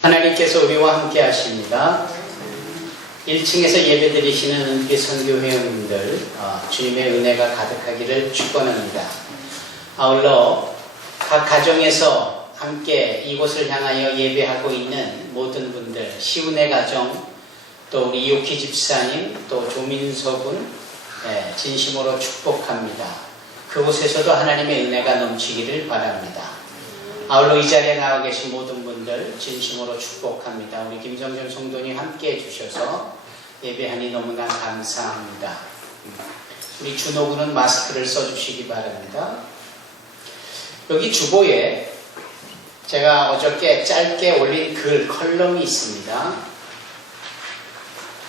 하나님께서 우리와 함께 하십니다. 1층에서 예배 드리시는 은빛 선교 회원님들 주님의 은혜가 가득하기를 축원합니다. 아울러 각 가정에서 함께 이곳을 향하여 예배하고 있는 모든 분들, 시운의 가정, 또 우리 이옥희 집사님, 또 조민서 군 진심으로 축복합니다. 그곳에서도 하나님의 은혜가 넘치기를 바랍니다. 아울러 이 자리에 나와 계신 모든 분들 진심으로 축복합니다. 우리 김성준 성도님 함께 해주셔서 예배하니 너무나 감사합니다. 우리 준호군은 마스크를 써주시기 바랍니다. 여기 주보에 제가 어저께 짧게 올린 글 컬럼이 있습니다.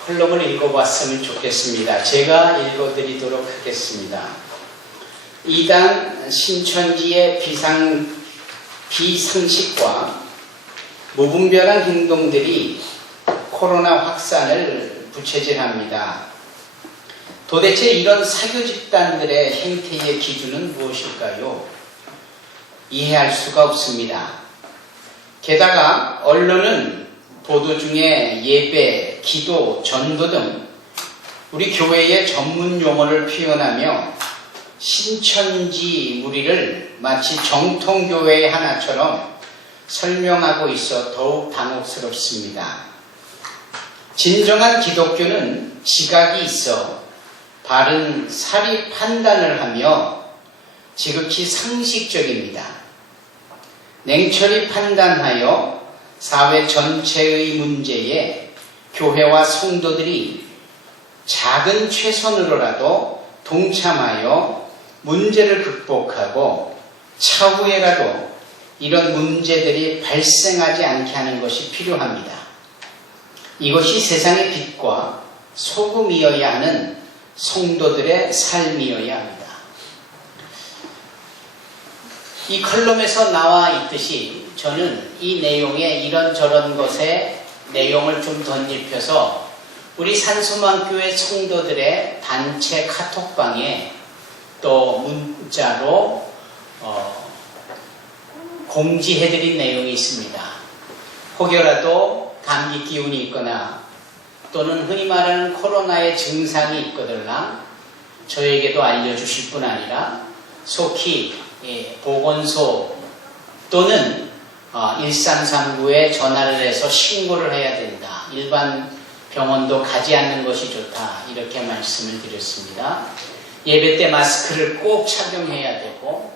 컬럼을 읽어봤으면 좋겠습니다. 제가 읽어드리도록 하겠습니다. 2단 신천지의 비상식과 무분별한 행동들이 코로나 확산을 부채질합니다. 도대체 이런 사교 집단들의 행태의 기준은 무엇일까요? 이해할 수가 없습니다. 게다가 언론은 보도 중에 예배, 기도, 전도 등 우리 교회의 전문 용어를 표현하며 신천지 무리를 마치 정통교회의 하나처럼 설명하고 있어 더욱 당혹스럽습니다. 진정한 기독교는 지각이 있어 바른 사리 판단을 하며 지극히 상식적입니다. 냉철히 판단하여 사회 전체의 문제에 교회와 성도들이 작은 최선으로라도 동참하여 문제를 극복하고 차후에라도 이런 문제들이 발생하지 않게 하는 것이 필요합니다. 이것이 세상의 빛과 소금이어야 하는 성도들의 삶이어야 합니다. 이 컬럼에서 나와 있듯이 저는 이 내용에 이런저런 것의 내용을 좀 덧입혀서 우리 산소망교회 성도들의 단체 카톡방에 또 문자로 공지해드린 내용이 있습니다. 혹여라도 감기 기운이 있거나 또는 흔히 말하는 코로나의 증상이 있거들랑 저에게도 알려주실 뿐 아니라 속히 보건소 또는 1339에 전화를 해서 신고를 해야 된다. 일반 병원도 가지 않는 것이 좋다. 이렇게 말씀을 드렸습니다. 예배 때 마스크를 꼭 착용해야 되고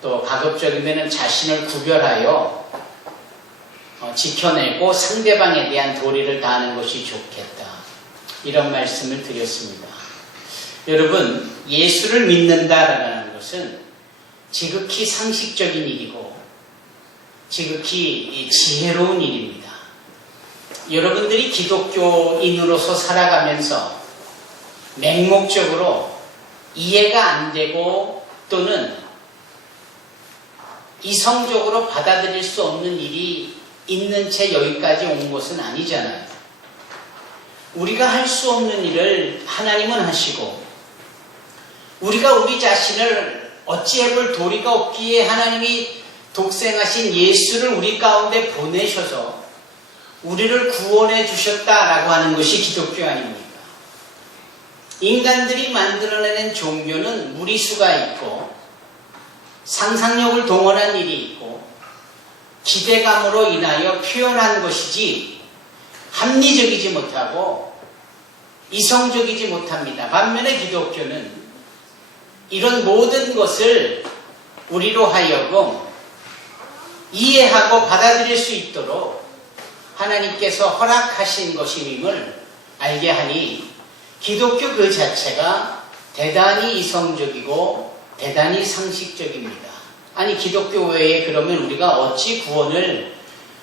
또 가급적이면 자신을 구별하여 지켜내고 상대방에 대한 도리를 다하는 것이 좋겠다. 이런 말씀을 드렸습니다. 여러분, 예수를 믿는다라는 것은 지극히 상식적인 일이고 지극히 지혜로운 일입니다. 여러분들이 기독교인으로서 살아가면서 맹목적으로 이해가 안 되고 또는 이성적으로 받아들일 수 없는 일이 있는 채 여기까지 온 것은 아니잖아요. 우리가 할 수 없는 일을 하나님은 하시고 우리가 우리 자신을 어찌해볼 도리가 없기에 하나님이 독생하신 예수를 우리 가운데 보내셔서 우리를 구원해 주셨다라고 하는 것이 기독교 아닙니까? 인간들이 만들어내는 종교는 무리수가 있고 상상력을 동원한 일이 있고 기대감으로 인하여 표현한 것이지 합리적이지 못하고 이성적이지 못합니다. 반면에 기독교는 이런 모든 것을 우리로 하여금 이해하고 받아들일 수 있도록 하나님께서 허락하신 것임을 알게 하니 기독교 그 자체가 대단히 이성적이고 대단히 상식적입니다. 아니 기독교 외에 그러면 우리가 어찌 구원을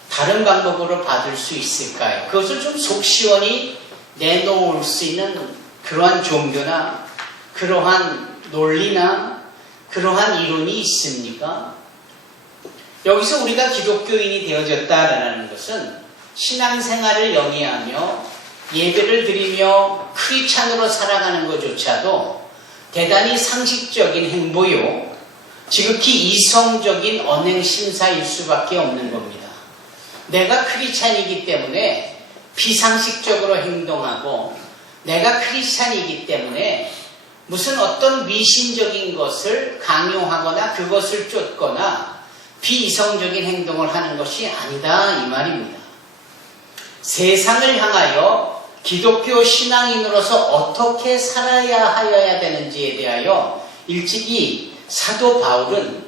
다른 방법으로 받을 수 있을까요? 그것을 좀 속 시원히 내놓을 수 있는 그러한 종교나 그러한 논리나 그러한 이론이 있습니까? 여기서 우리가 기독교인이 되어졌다라는 것은 신앙생활을 영위하며 예배를 드리며 크리스찬으로 살아가는 것조차도 대단히 상식적인 행보요 지극히 이성적인 언행심사일 수밖에 없는 겁니다. 내가 크리스찬이기 때문에 비상식적으로 행동하고 내가 크리스찬이기 때문에 무슨 어떤 미신적인 것을 강요하거나 그것을 쫓거나 비이성적인 행동을 하는 것이 아니다 이 말입니다. 세상을 향하여 기독교 신앙인으로서 어떻게 살아야 하여야 되는지에 대하여 일찍이 사도 바울은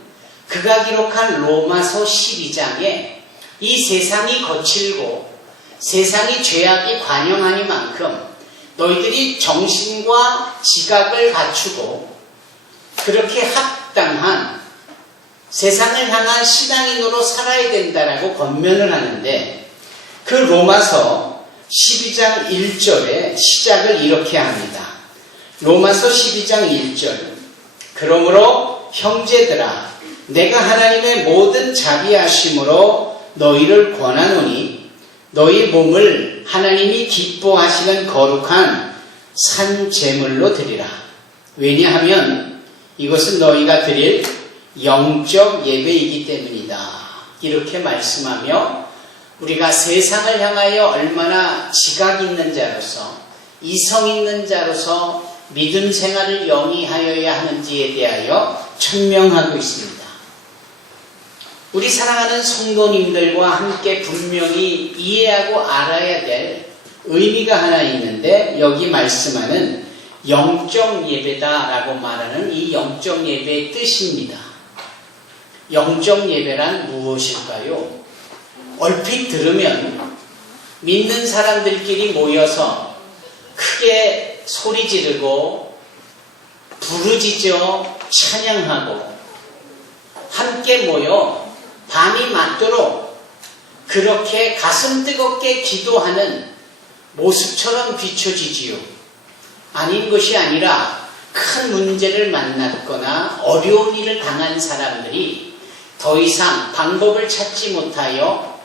그가 기록한 로마서 12장에 이 세상이 거칠고 세상이 죄악이 관영하니만큼 너희들이 정신과 지각을 갖추고 그렇게 합당한 세상을 향한 신앙인으로 살아야 된다라고 권면을 하는데 그 로마서 12장 1절에 시작을 이렇게 합니다. 로마서 12장 1절 그러므로 형제들아 내가 하나님의 모든 자비하심으로 너희를 권하노니 너희 몸을 하나님이 기뻐하시는 거룩한 산 제물로 드리라. 왜냐하면 이것은 너희가 드릴 영적 예배이기 때문이다. 이렇게 말씀하며 우리가 세상을 향하여 얼마나 지각 있는 자로서 이성 있는 자로서 믿음 생활을 영위하여야 하는지에 대하여 천명하고 있습니다. 우리 사랑하는 성도님들과 함께 분명히 이해하고 알아야 될 의미가 하나 있는데 여기 말씀하는 영적 예배다라고 말하는 이 영적 예배의 뜻입니다. 영적 예배란 무엇일까요? 얼핏 들으면 믿는 사람들끼리 모여서 크게 소리 지르고 부르짖어 찬양하고 함께 모여 밤이 맞도록 그렇게 가슴 뜨겁게 기도하는 모습처럼 비춰지지요. 아닌 것이 아니라 큰 문제를 만났거나 어려운 일을 당한 사람들이 더 이상 방법을 찾지 못하여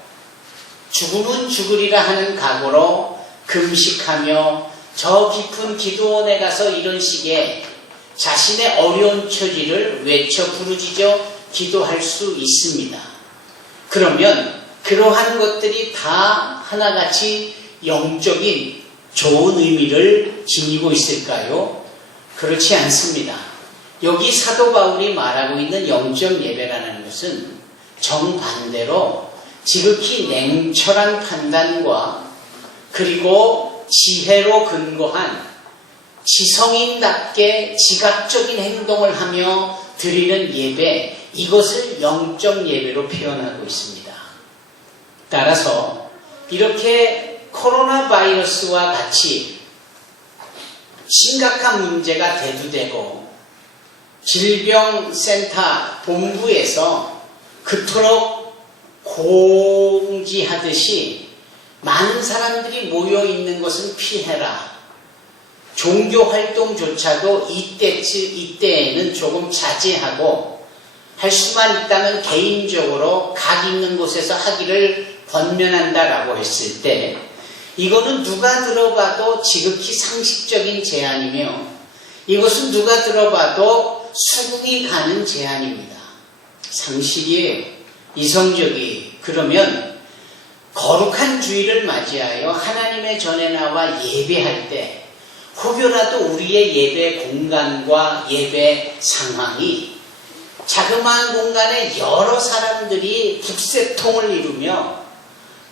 죽으면 죽으리라 하는 각오로 금식하며 저 깊은 기도원에 가서 이런 식의 자신의 어려운 처지를 외쳐 부르짖어 기도할 수 있습니다. 그러면 그러한 것들이 다 하나같이 영적인 좋은 의미를 지니고 있을까요? 그렇지 않습니다. 여기 사도 바울이 말하고 있는 영적 예배라는 것은 정반대로 지극히 냉철한 판단과 그리고 지혜로 근거한 지성인답게 지각적인 행동을 하며 드리는 예배, 이것을 영적 예배로 표현하고 있습니다. 따라서 이렇게 코로나 바이러스와 같이 심각한 문제가 대두되고 질병센터 본부에서 그토록 공지하듯이 많은 사람들이 모여있는 것은 피해라. 종교활동조차도 이때에는 조금 자제하고 할 수만 있다면 개인적으로 각 있는 곳에서 하기를 권면한다라고 했을 때 이거는 누가 들어봐도 지극히 상식적인 제안이며 이것은 누가 들어봐도 수긍이 가는 제안입니다. 상식이에요. 이성적이에요. 그러면 거룩한 주일을 맞이하여 하나님의 전에 나와 예배할 때 혹여라도 우리의 예배 공간과 예배 상황이 자그마한 공간에 여러 사람들이 북새통을 이루며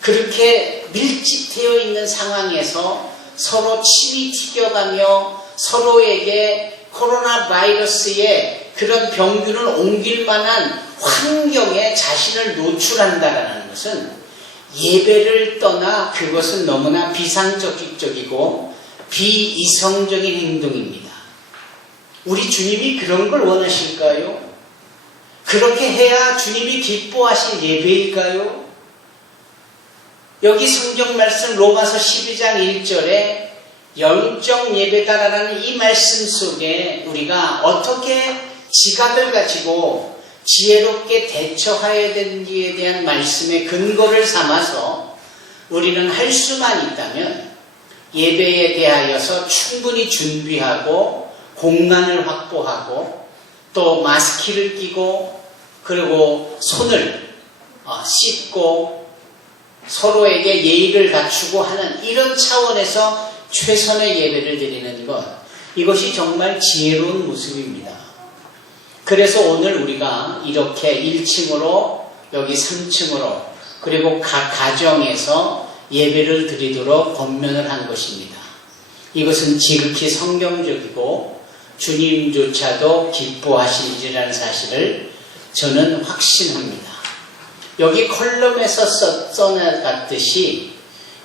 그렇게 밀집되어 있는 상황에서 서로 침이 튀겨가며 서로에게 코로나 바이러스의 그런 병균을 옮길 만한 환경에 자신을 노출한다는 것은 예배를 떠나 그것은 너무나 비상적이고 비이성적인 행동입니다. 우리 주님이 그런 걸 원하실까요? 그렇게 해야 주님이 기뻐하실 예배일까요? 여기 성경 말씀 로마서 12장 1절에 영적 예배다라는 이 말씀 속에 우리가 어떻게 지각을 가지고 지혜롭게 대처해야 되는지에 대한 말씀의 근거를 삼아서 우리는 할 수만 있다면 예배에 대하여서 충분히 준비하고 공간을 확보하고 또 마스크를 끼고 그리고 손을 씻고 서로에게 예의를 갖추고 하는 이런 차원에서 최선의 예배를 드리는 것, 이것이 정말 지혜로운 모습입니다. 그래서 오늘 우리가 이렇게 1층으로 여기 3층으로 그리고 각 가정에서 예배를 드리도록 권면을 한 것입니다. 이것은 지극히 성경적이고 주님조차도 기뻐하시리라는 사실을 저는 확신합니다. 여기 컬럼에서 써놨듯이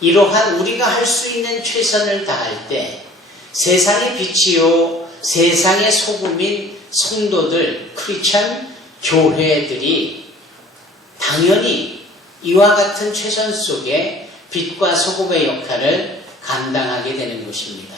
이러한 우리가 할 수 있는 최선을 다할 때 세상의 빛이요 세상의 소금인 성도들, 크리스천 교회들이 당연히 이와 같은 최선 속에 빛과 소금의 역할을 감당하게 되는 것입니다.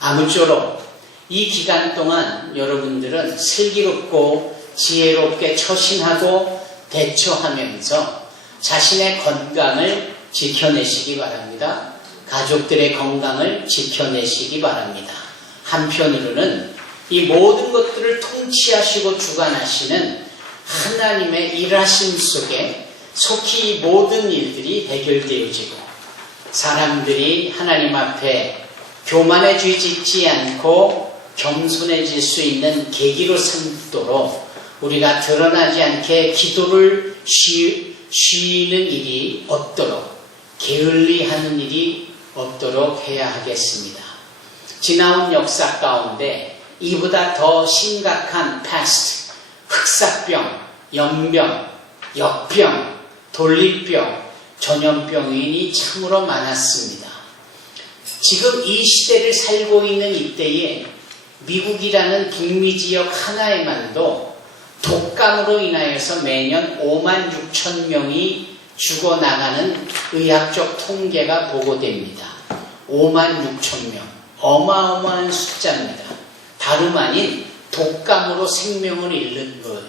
아무쪼록 이 기간 동안 여러분들은 슬기롭고 지혜롭게 처신하고 대처하면서 자신의 건강을 지켜내시기 바랍니다. 가족들의 건강을 지켜내시기 바랍니다. 한편으로는 이 모든 것들을 통치하시고 주관하시는 하나님의 일하심 속에 속히 이 모든 일들이 해결되어지고 사람들이 하나님 앞에 교만해지지 않고 겸손해질 수 있는 계기로 삼도록 우리가 드러나지 않게 기도를 쉬는 일이 없도록 게을리하는 일이 없도록 해야 하겠습니다. 지나온 역사 가운데 이보다 더 심각한 패스트, 흑사병, 연병, 역병, 돌리병, 전염병이 참으로 많았습니다. 지금 이 시대를 살고 있는 이때에 미국이라는 북미 지역 하나에만도 독감으로 인하여서 매년 5만 6천 명이 죽어나가는 의학적 통계가 보고됩니다. 5만 6천 명. 어마어마한 숫자입니다. 다름 아닌 독감으로 생명을 잃는 거예요.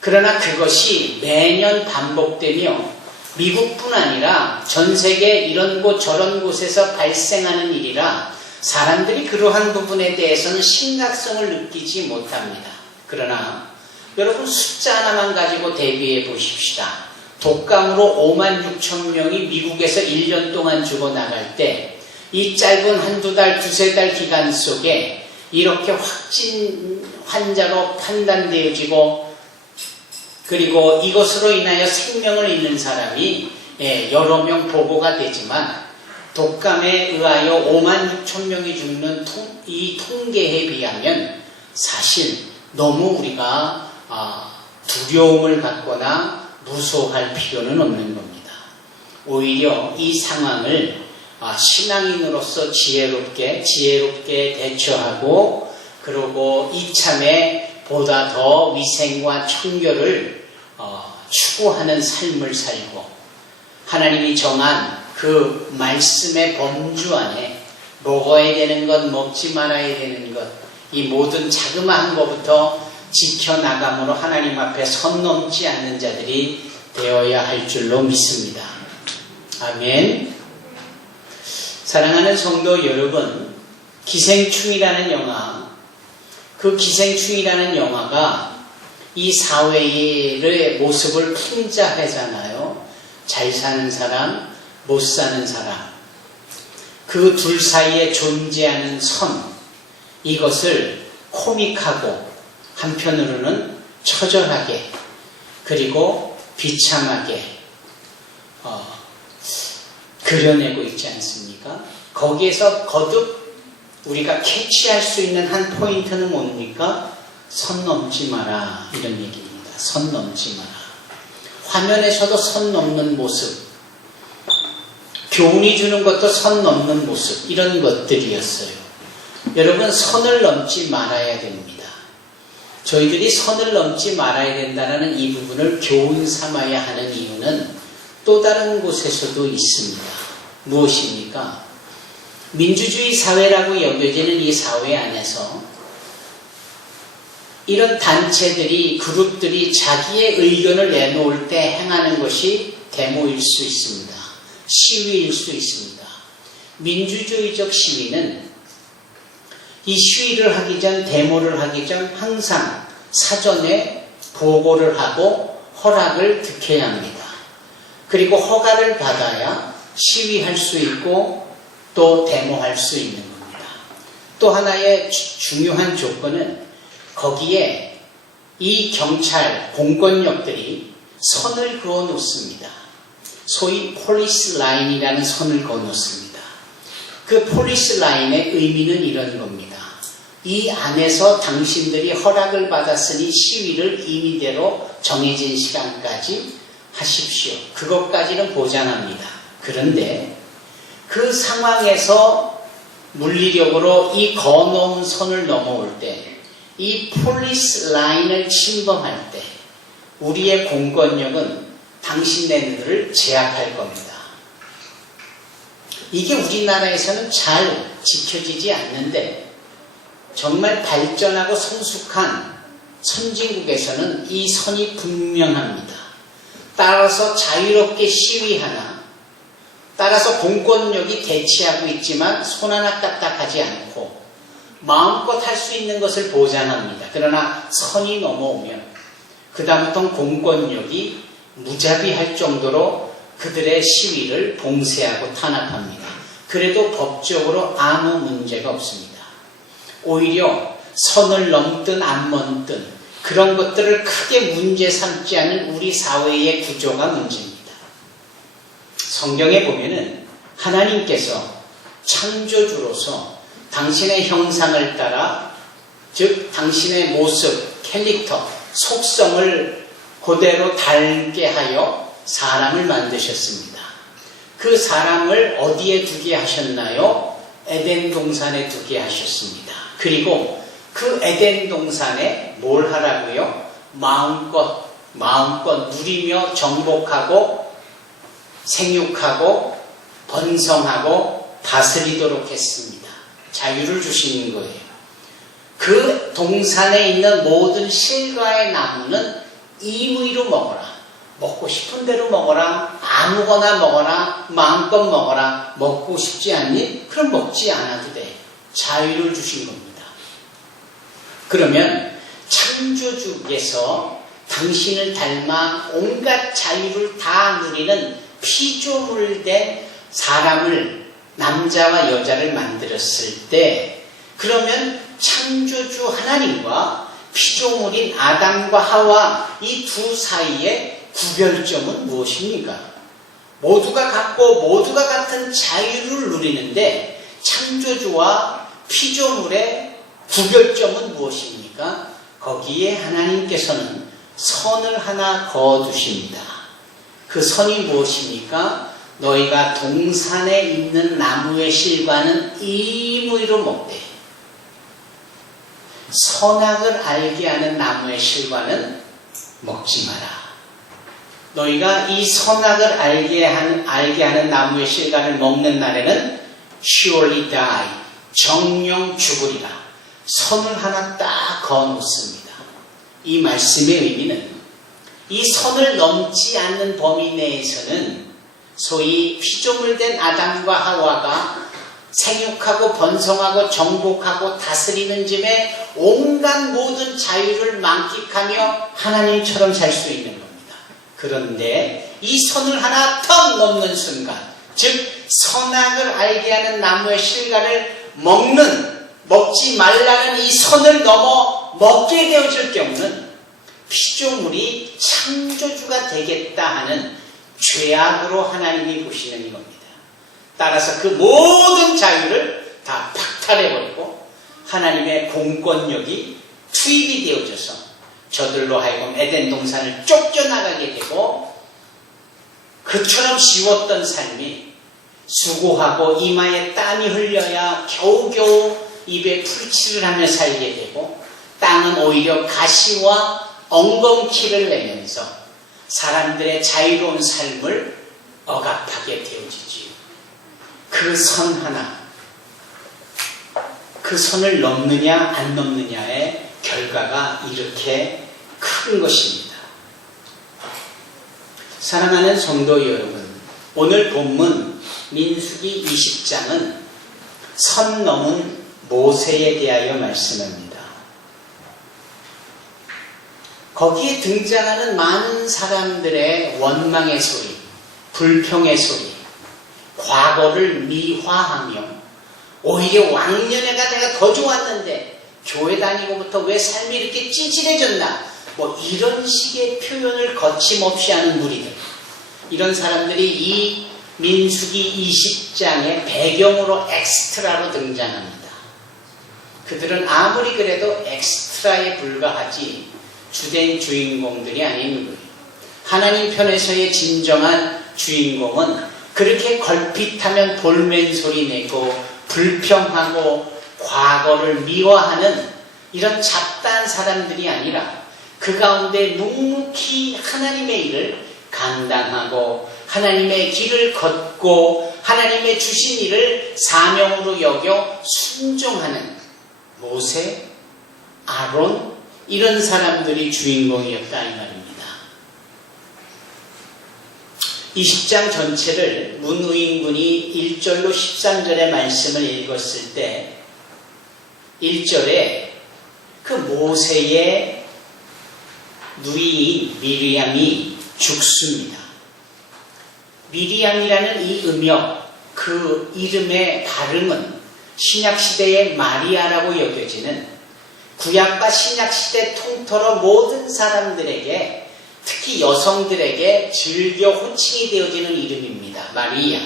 그러나 그것이 매년 반복되며 미국뿐 아니라 전 세계 이런 곳 저런 곳에서 발생하는 일이라 사람들이 그러한 부분에 대해서는 심각성을 느끼지 못합니다. 그러나 여러분 숫자 하나만 가지고 대비해 보십시다. 독감으로 5만 6천 명이 미국에서 1년 동안 죽어나갈 때 이 짧은 한두 달, 두세 달 기간 속에 이렇게 확진 환자로 판단되어지고 그리고 이것으로 인하여 생명을 잃는 사람이 여러 명 보고가 되지만 독감에 의하여 5만 6천 명이 죽는 이 통계에 비하면 사실 너무 우리가 두려움을 갖거나 무서워할 필요는 없는 겁니다. 오히려 이 상황을 신앙인으로서 지혜롭게 대처하고 그리고 이참에 보다 더 위생과 청결을 추구하는 삶을 살고 하나님이 정한 그 말씀의 범주 안에 먹어야 되는 것, 먹지 말아야 되는 것, 이 모든 자그마한 것부터 지켜나감으로 하나님 앞에 선 넘지 않는 자들이 되어야 할 줄로 믿습니다. 아멘. 사랑하는 성도 여러분, 기생충이라는 영화, 그 기생충이라는 영화가 이 사회의 모습을 풍자하잖아요. 잘 사는 사람, 못 사는 사람, 그 둘 사이에 존재하는 선, 이것을 코믹하고 한편으로는 처절하게 그리고 비참하게 그려내고 있지 않습니까? 거기에서 거듭 우리가 캐치할 수 있는 한 포인트는 뭡니까? 선 넘지 마라, 이런 얘기입니다. 선 넘지 마라. 화면에서도 선 넘는 모습, 교훈이 주는 것도 선 넘는 모습, 이런 것들이었어요. 여러분, 선을 넘지 말아야 됩니다. 저희들이 선을 넘지 말아야 된다는 이 부분을 교훈 삼아야 하는 이유는 또 다른 곳에서도 있습니다. 무엇입니까? 민주주의 사회라고 여겨지는 이 사회 안에서 이런 단체들이, 그룹들이 자기의 의견을 내놓을 때 행하는 것이 데모일 수 있습니다. 시위일 수 있습니다. 민주주의적 시위는 이 시위를 하기 전, 데모를 하기 전 항상 사전에 보고를 하고 허락을 득해야 합니다. 그리고 허가를 받아야 시위할 수 있고 또 데모할 수 있는 겁니다. 또 하나의 중요한 조건은 거기에 이 경찰 공권력들이 선을 그어 놓습니다. 소위 폴리스 라인이라는 선을 그어 놓습니다. 그 폴리스 라인의 의미는 이런 겁니다. 이 안에서 당신들이 허락을 받았으니 시위를 임의대로 정해진 시간까지 하십시오. 그것까지는 보장합니다. 그런데 그 상황에서 물리력으로 이 거놓은 선을 넘어올 때, 이 폴리스 라인을 침범할 때 우리의 공권력은 당신네들을 제압할 겁니다. 이게 우리나라에서는 잘 지켜지지 않는데 정말 발전하고 성숙한 선진국에서는 이 선이 분명합니다. 따라서 자유롭게 시위하나, 따라서 공권력이 대치하고 있지만 손 하나 까딱하지 않고 마음껏 할 수 있는 것을 보장합니다. 그러나 선이 넘어오면 그다음부터는 공권력이 무자비할 정도로 그들의 시위를 봉쇄하고 탄압합니다. 그래도 법적으로 아무 문제가 없습니다. 오히려 선을 넘든 안 넘든 그런 것들을 크게 문제 삼지 않는 우리 사회의 구조가 문제입니다. 성경에 보면은 하나님께서 창조주로서 당신의 형상을 따라, 즉 당신의 모습, 캐릭터, 속성을 그대로 닮게 하여 사람을 만드셨습니다. 그 사람을 어디에 두게 하셨나요? 에덴 동산에 두게 하셨습니다. 그리고 그 에덴 동산에 뭘 하라고요? 마음껏 누리며 정복하고 생육하고 번성하고 다스리도록 했습니다. 자유를 주시는 거예요. 그 동산에 있는 모든 실과의 나무는 임의로 먹어라. 먹고 싶은 대로 먹어라. 아무거나 먹어라. 마음껏 먹어라. 먹고 싶지 않니? 그럼 먹지 않아도 돼. 자유를 주신 겁니다. 그러면 창조주께서 당신을 닮아 온갖 자유를 다 누리는 피조물된 사람을, 남자와 여자를 만들었을 때, 그러면 창조주 하나님과 피조물인 아담과 하와 이 두 사이의 구별점은 무엇입니까? 모두가 같고 모두가 같은 자유를 누리는데 창조주와 피조물의 구별점은 무엇입니까? 거기에 하나님께서는 선을 하나 그어두십니다. 그 선이 무엇입니까? 너희가 동산에 있는 나무의 실과는 임의로 먹되 선악을 알게 하는 나무의 실과는 먹지 마라. 너희가 이 선악을 알게 하는 나무의 실과를 먹는 날에는 surely die, 정령 죽으리라. 선을 하나 딱 그어놓습니다. 이 말씀의 의미는 이 선을 넘지 않는 범위 내에서는 소위 피조물된 아담과 하와가 생육하고 번성하고 정복하고 다스리는 짐에 온갖 모든 자유를 만끽하며 하나님처럼 살 수 있는 겁니다. 그런데 이 선을 하나 턱 넘는 순간, 즉 선악을 알게 하는 나무의 실과를 먹지 말라는 이 선을 넘어 먹게 되어질 경우는 피조물이 창조주가 되겠다 하는 죄악으로 하나님이 보시는 겁니다. 따라서 그 모든 자유를 다 박탈해버리고 하나님의 공권력이 투입이 되어져서 저들로 하여금 에덴 동산을 쫓겨나가게 되고, 그처럼 쉬웠던 삶이 수고하고 이마에 땀이 흘려야 겨우겨우 입에 풀칠을 하며 살게 되고, 땅은 오히려 가시와 엉겅퀴를 내면서 사람들의 자유로운 삶을 억압하게 되어지지요. 그 선 하나, 그 선을 넘느냐 안 넘느냐의 결과가 이렇게 큰 것입니다. 사랑하는 성도 여러분, 오늘 본문 민수기 20장은 선 넘은 모세에 대하여 말씀합니다. 거기에 등장하는 많은 사람들의 원망의 소리, 불평의 소리, 과거를 미화하며 오히려 왕년에가 내가 더 좋았는데 교회 다니고부터 왜 삶이 이렇게 찌질해졌나, 뭐 이런 식의 표현을 거침없이 하는 무리들, 이런 사람들이 이 민수기 20장의 배경으로 엑스트라로 등장합니다. 그들은 아무리 그래도 엑스트라에 불과하지 주된 주인공들이 아닌 거예요. 하나님 편에서의 진정한 주인공은 그렇게 걸핏하면 볼멘소리 내고 불평하고 과거를 미화하는 이런 잡다한 사람들이 아니라 그 가운데 묵묵히 하나님의 일을 감당하고 하나님의 길을 걷고 하나님의 주신 일을 사명으로 여겨 순종하는 모세, 아론, 이런 사람들이 주인공이었다 이 말입니다. 20장 전체를 문우인군이 1절로 13절의 말씀을 읽었을 때 1절에 그 모세의 누이인 미리암이 죽습니다. 미리암이라는 이 음역, 그 이름의 발음은 신약시대의 마리아라고 여겨지는 구약과 신약시대 통틀어 모든 사람들에게, 특히 여성들에게 즐겨 호칭이 되어지는 이름입니다. 마리아.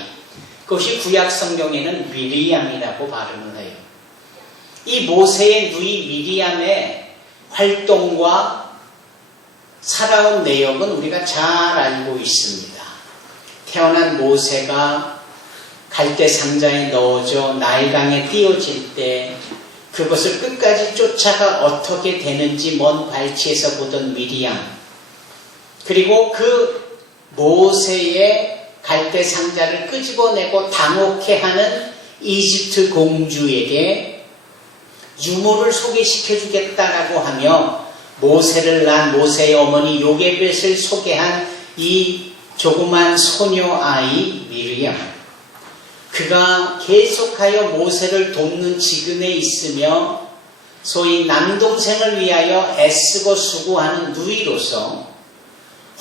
그것이 구약 성경에는 미리암이라고 발음을 해요. 이 모세의 누이 미리암의 활동과 살아온 내역은 우리가 잘 알고 있습니다. 태어난 모세가 갈대 상자에 넣어져 나일강에 띄어질 때 그것을 끝까지 쫓아가 어떻게 되는지 먼 발치에서 보던 미리암, 그리고 그 모세의 갈대 상자를 끄집어내고 당혹해하는 이집트 공주에게 유모를 소개시켜 주겠다라고 하며 모세를 낳은 모세의 어머니 요게벳을 소개한 이 조그만 소녀 아이 미리암, 그가 계속하여 모세를 돕는 지근에 있으며 소위 남동생을 위하여 애쓰고 수고하는 누이로서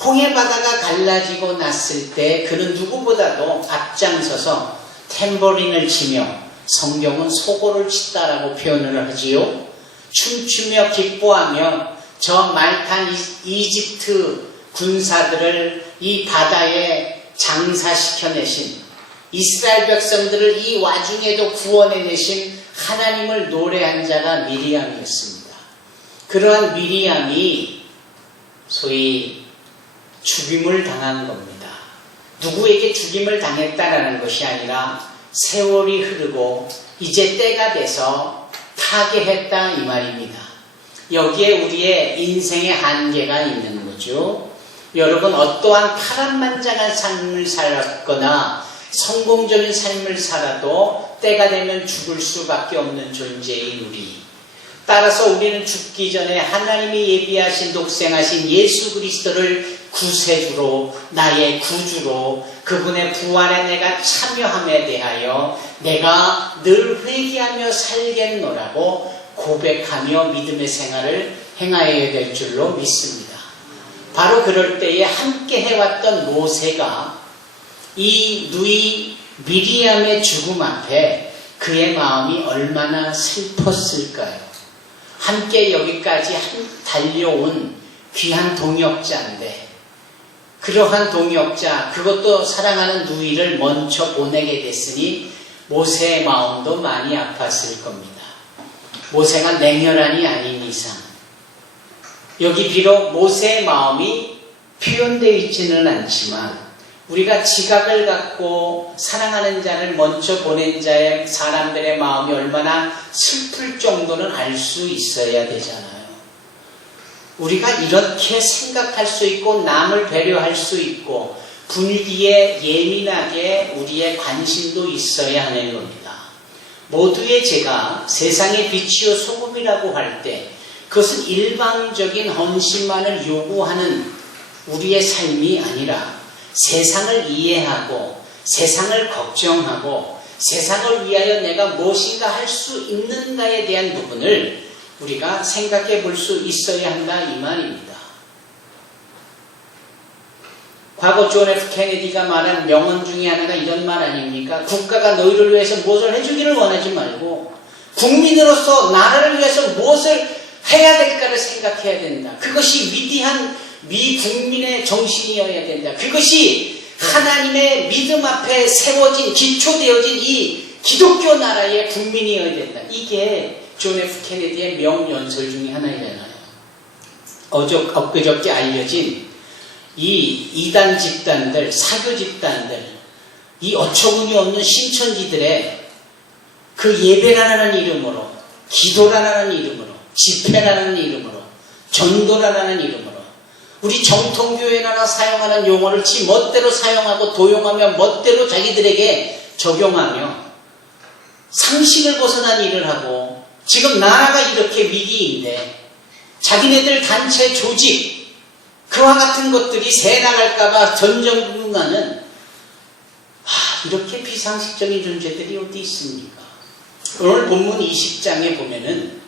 홍해바다가 갈라지고 났을 때 그는 누구보다도 앞장서서 탬버린을 치며, 성경은 소고를 치다라고 표현을 하지요. 춤추며 기뻐하며 저 말탄 이집트 군사들을 이 바다에 장사시켜내신, 이스라엘 백성들을 이 와중에도 구원해내신 하나님을 노래한 자가 미리암이었습니다. 그러한 미리암이 소위 죽임을 당한 겁니다. 누구에게 죽임을 당했다라는 것이 아니라 세월이 흐르고 이제 때가 돼서 타계했다 이 말입니다. 여기에 우리의 인생의 한계가 있는 거죠. 여러분, 어떠한 파란만장한 삶을 살았거나 성공적인 삶을 살아도 때가 되면 죽을 수밖에 없는 존재인 우리. 따라서 우리는 죽기 전에 하나님이 예비하신 독생하신 예수 그리스도를 구세주로, 나의 구주로, 그분의 부활에 내가 참여함에 대하여 내가 늘 회개하며 살겠노라고 고백하며 믿음의 생활을 행하여야 될 줄로 믿습니다. 바로 그럴 때에 함께 해왔던 모세가 이 누이 미리암의 죽음 앞에 그의 마음이 얼마나 슬펐을까요? 함께 여기까지 달려온 귀한 동역자인데, 그러한 동역자, 그것도 사랑하는 누이를 먼저 보내게 됐으니 모세의 마음도 많이 아팠을 겁니다. 모세가 냉혈한이 아닌 이상, 여기 비록 모세의 마음이 표현되어 있지는 않지만 우리가 지각을 갖고 사랑하는 자를 먼저 보낸 자의 사람들의 마음이 얼마나 슬플 정도는 알 수 있어야 되잖아요. 우리가 이렇게 생각할 수 있고 남을 배려할 수 있고 분위기에 예민하게 우리의 관심도 있어야 하는 겁니다. 모두의 죄가 세상의 빛이요 소금이라고 할 때 그것은 일방적인 헌신만을 요구하는 우리의 삶이 아니라 세상을 이해하고 세상을 걱정하고 세상을 위하여 내가 무엇인가 할 수 있는가에 대한 부분을 우리가 생각해 볼 수 있어야 한다 이 말입니다. 과거 존 F 케네디가 말한 명언 중에 하나가 이런 말 아닙니까? 국가가 너희를 위해서 무엇을 해주기를 원하지 말고 국민으로서 나라를 위해서 무엇을 해야 될까를 생각해야 된다. 그것이 위대한 미국민의 정신이어야 된다. 그것이 하나님의 믿음 앞에 세워진 기초되어진 이 기독교 나라의 국민이어야 된다. 이게 존 F 케네디의 명연설 중에 하나이잖아요. 엊그저께 알려진 이 이단 집단들, 사교 집단들, 이 어처구니 없는 신천지들의 그 예배라는 이름으로, 기도라는 이름으로, 집회라는 이름으로, 전도라는 이름으로 우리 정통교회나 사용하는 용어를 지 멋대로 사용하고 도용하며 멋대로 자기들에게 적용하며 상식을 벗어난 일을 하고 지금 나라가 이렇게 위기인데 자기네들 단체 조직 그와 같은 것들이 새 나갈까봐 전전긍긍하는 이렇게 비상식적인 존재들이 어디 있습니까? 오늘 본문 20장에 보면은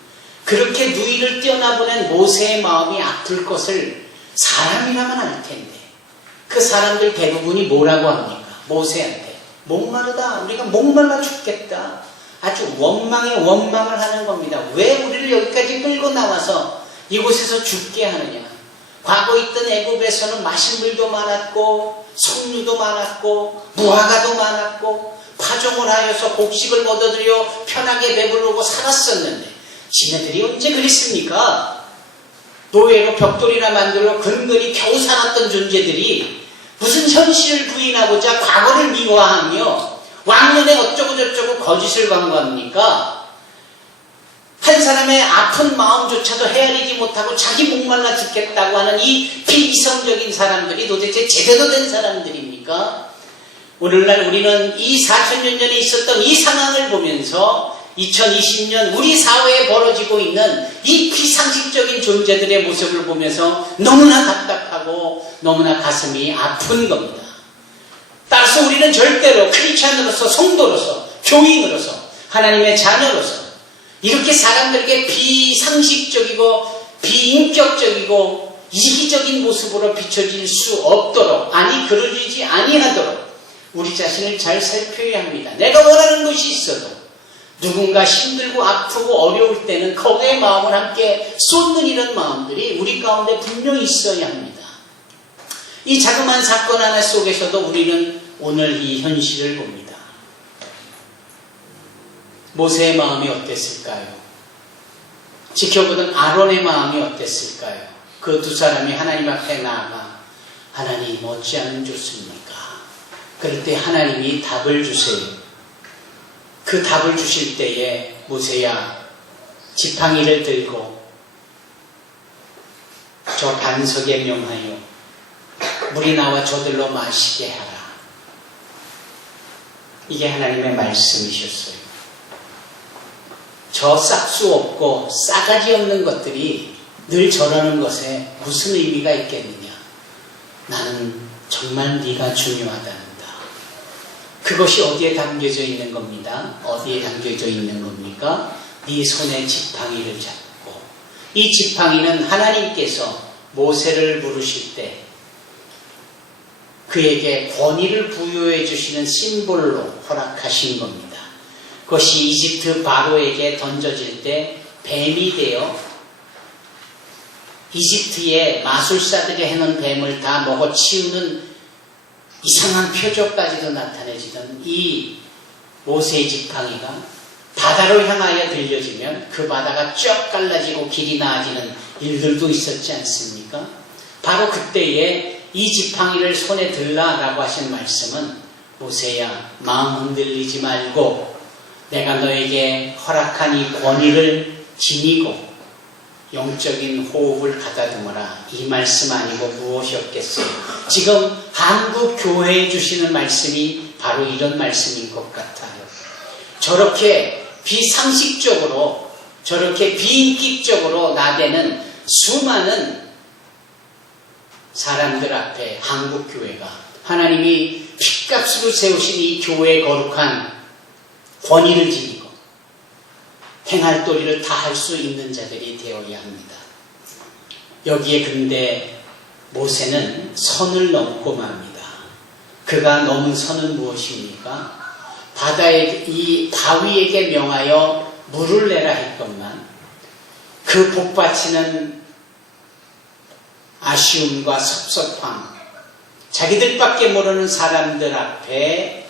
그렇게 누이를 뛰어나보낸 모세의 마음이 아플 것을 사람이라면 알 텐데 그 사람들 대부분이 뭐라고 합니까? 모세한테 목마르다. 우리가 목말라 죽겠다. 아주 원망에 원망을 하는 겁니다. 왜 우리를 여기까지 끌고 나와서 이곳에서 죽게 하느냐. 과거 있던 애굽에서는 마실 물도 많았고 석류도 많았고 무화과도 많았고 파종을 하여서 곡식을 얻어들여 편하게 배부르고 살았었는데 지네들이 언제 그랬습니까? 노예로 벽돌이나 만들어 근근히 겨우 살았던 존재들이 무슨 현실을 부인하고자 과거를 미화하며 왕년에 어쩌고저쩌고 거짓을 광고합니까? 한 사람의 아픈 마음조차도 헤아리지 못하고 자기 목말라 죽겠다고 하는 이 비이성적인 사람들이 도대체 제대로 된 사람들입니까? 오늘날 우리는 이 4000년 전에 있었던 이 상황을 보면서 2020년 우리 사회에 벌어지고 있는 이 비상식적인 존재들의 모습을 보면서 너무나 답답하고 너무나 가슴이 아픈 겁니다. 따라서 우리는 절대로 크리스찬으로서 성도로서 교인으로서 하나님의 자녀로서 이렇게 사람들에게 비상식적이고 비인격적이고 이기적인 모습으로 비춰질 수 없도록 아니 그러지 아니하도록 우리 자신을 잘 살펴야 합니다. 내가 원하는 것이 있어도 누군가 힘들고 아프고 어려울 때는 거기에 마음을 함께 쏟는 이런 마음들이 우리 가운데 분명히 있어야 합니다. 이 자그마한 사건 하나 속에서도 우리는 오늘 이 현실을 봅니다. 모세의 마음이 어땠을까요? 지켜보던 아론의 마음이 어땠을까요? 그 두 사람이 하나님 앞에 나아가 하나님 어찌 하면 좋습니까? 그럴 때 하나님이 답을 주세요. 그 답을 주실 때에 모세야 지팡이를 들고 저 반석에 명하여 물이 나와 저들로 마시게 하라. 이게 하나님의 말씀이셨어요. 저 싹수 없고 싸가지 없는 것들이 늘 저러는 것에 무슨 의미가 있겠느냐. 나는 정말 네가 중요하단다. 그것이 어디에 담겨져 있는 겁니다. 어디에 담겨져 있는 겁니까? 네 손에 지팡이를 잡고 이 지팡이는 하나님께서 모세를 부르실 때 그에게 권위를 부여해 주시는 심볼로 허락하신 겁니다. 그것이 이집트 바로에게 던져질 때 뱀이 되어 이집트의 마술사들이 해놓은 뱀을 다 먹어치우는 이상한 표적까지도 나타내지던 이 모세의 지팡이가 바다로 향하여 들려지면 그 바다가 쫙 갈라지고 길이 나아지는 일들도 있었지 않습니까? 바로 그때에 이 지팡이를 손에 들라라고 하신 말씀은 모세야 마음 흔들리지 말고 내가 너에게 허락한 이 권위를 지니고 영적인 호흡을 가다듬어라. 이 말씀 아니고 무엇이었겠어요? 지금 한국 교회에 주시는 말씀이 바로 이런 말씀인 것 같아요. 저렇게 비상식적으로 저렇게 비인격적으로 나대는 수많은 사람들 앞에 한국 교회가 하나님이 핏값으로 세우신 이 교회의 거룩한 권위를 지니고 행할 도리를 다 할 수 있는 자들이 되어야 합니다. 여기에 근데 모세는 선을 넘고 맙니다. 그가 넘은 선은 무엇입니까? 이 바위에게 명하여 물을 내라 했건만 그 복받치는 아쉬움과 섭섭함, 자기들밖에 모르는 사람들 앞에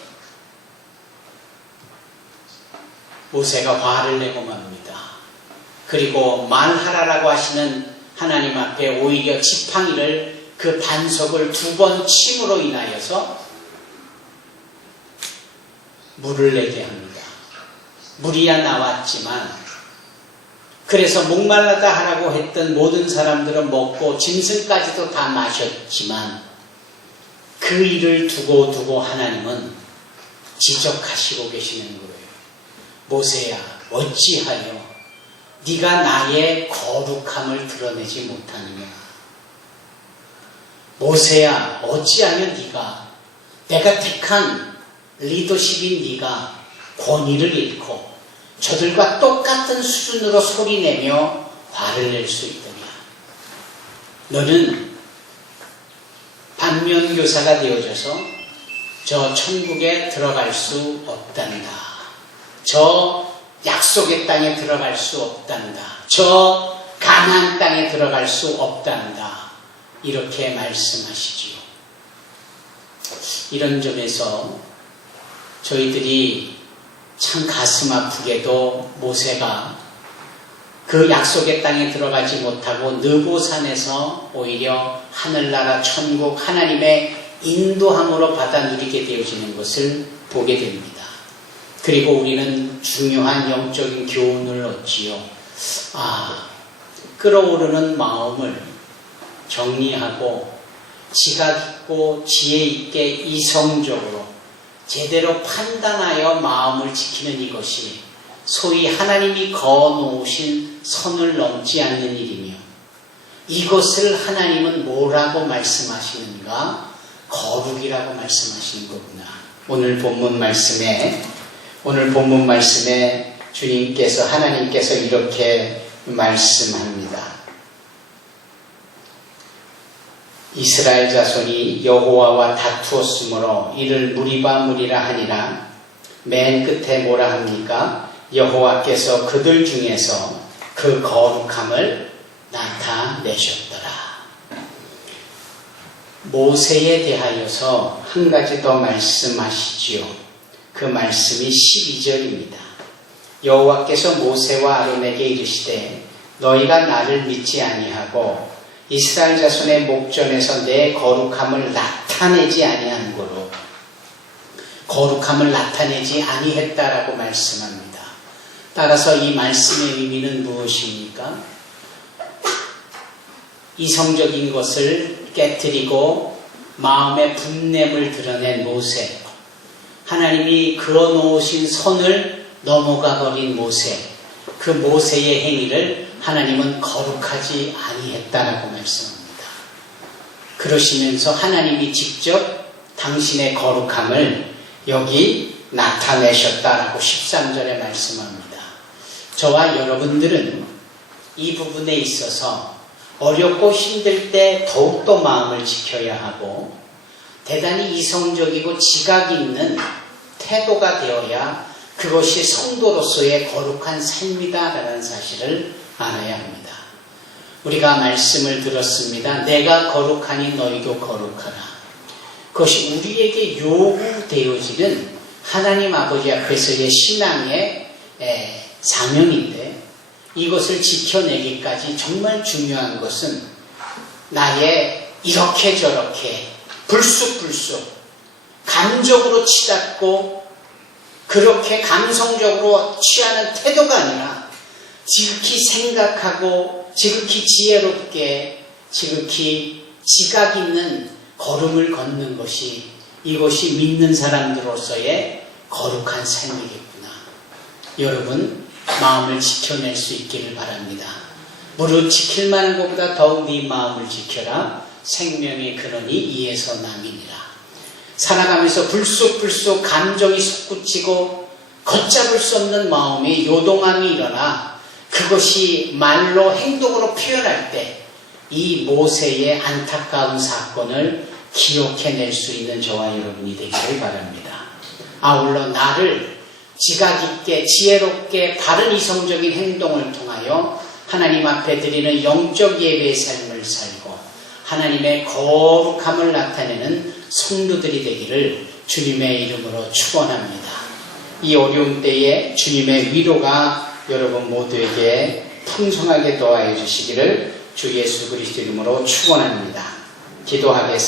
모세가 화를 내고 맙니다. 그리고 말하라라고 하시는 하나님 앞에 오히려 지팡이를 그 반석을 2번 침으로 인하여서 물을 내게 합니다. 물이야 나왔지만 그래서 목말라다 하라고 했던 모든 사람들은 먹고 짐승까지도 다 마셨지만 그 일을 두고 하나님은 지적하시고 계시는 거예요. 모세야, 어찌하여 네가 나의 거룩함을 드러내지 못하느냐. 모세야, 어찌하면 내가 택한 리더십인 네가 권위를 잃고 저들과 똑같은 수준으로 소리내며 화를 낼 수 있더냐. 너는 반면교사가 되어져서 저 천국에 들어갈 수 없단다. 저 약속의 땅에 들어갈 수 없단다. 저 가나안 땅에 들어갈 수 없단다. 이렇게 말씀하시지요. 이런 점에서 저희들이 참 가슴 아프게도 모세가 그 약속의 땅에 들어가지 못하고 느보산에서 오히려 하늘나라 천국 하나님의 인도함으로 받아 누리게 되어지는 것을 보게 됩니다. 그리고 우리는 중요한 영적인 교훈을 얻지요. 끓어오르는 마음을 정리하고 지각 있고 지혜 있게 이성적으로 제대로 판단하여 마음을 지키는 이것이 소위 하나님이 거놓으신 선을 넘지 않는 일이며, 이것을 하나님은 뭐라고 말씀하시는가? 거룩이라고 말씀하시는 거구나. 오늘 본문 말씀에 주님께서, 하나님께서 이렇게 말씀합니다. 이스라엘 자손이 여호와와 다투었으므로 이를 무리라 하니라. 맨 끝에 뭐라 합니까? 여호와께서 그들 중에서 그 거룩함을 나타내셨더라. 모세에 대하여서 한 가지 더 말씀하시지요. 그 말씀이 12절입니다. 여호와께서 모세와 아론에게 이르시되 너희가 나를 믿지 아니하고 이스라엘 자손의 목전에서 내 거룩함을 나타내지 아니한 거로 거룩함을 나타내지 아니했다라고 말씀합니다. 따라서 이 말씀의 의미는 무엇입니까? 이성적인 것을 깨뜨리고 마음의 분냄을 드러낸 모세, 하나님이 그어놓으신 선을 넘어가 버린 모세, 그 모세의 행위를 하나님은 거룩하지 아니했다라고 말씀합니다. 그러시면서 하나님이 직접 당신의 거룩함을 여기 나타내셨다라고 13절에 말씀합니다. 저와 여러분들은 이 부분에 있어서 어렵고 힘들 때 더욱더 마음을 지켜야 하고 대단히 이성적이고 지각 있는 태도가 되어야 그것이 성도로서의 거룩한 삶이다라는 사실을 알아야 합니다. 우리가 말씀을 들었습니다. 내가 거룩하니 너희도 거룩하라. 그것이 우리에게 요구되어지는 하나님 아버지 앞에서의 신앙의 사명인데, 이것을 지켜내기까지 정말 중요한 것은 나의 이렇게 저렇게 불쑥불쑥 감정으로 치닫고 그렇게 감성적으로 취하는 태도가 아니라 지극히 생각하고 지극히 지혜롭게 지극히 지각 있는 걸음을 걷는 것이, 이것이 믿는 사람들로서의 거룩한 삶이겠구나. 여러분, 마음을 지켜낼 수 있기를 바랍니다. 무릇 지킬 만한 것보다 더욱 네 마음을 지켜라. 생명의 근원이 이에서 남이니라. 살아가면서 불쑥불쑥 감정이 솟구치고 걷잡을 수 없는 마음의 요동함이 일어나 그것이 말로 행동으로 표현할 때 이 모세의 안타까운 사건을 기억해낼 수 있는 저와 여러분이 되기를 바랍니다. 아울러 나를 지각 있게 지혜롭게 바른 이성적인 행동을 통하여 하나님 앞에 드리는 영적 예배의 삶을 살고 하나님의 거룩함을 나타내는 성도들이 되기를 주님의 이름으로 축원합니다. 이 어려운 때에 주님의 위로가 여러분 모두에게 풍성하게 도와해 주시기를 주 예수 그리스도 이름으로 축원합니다. 기도하겠습니다.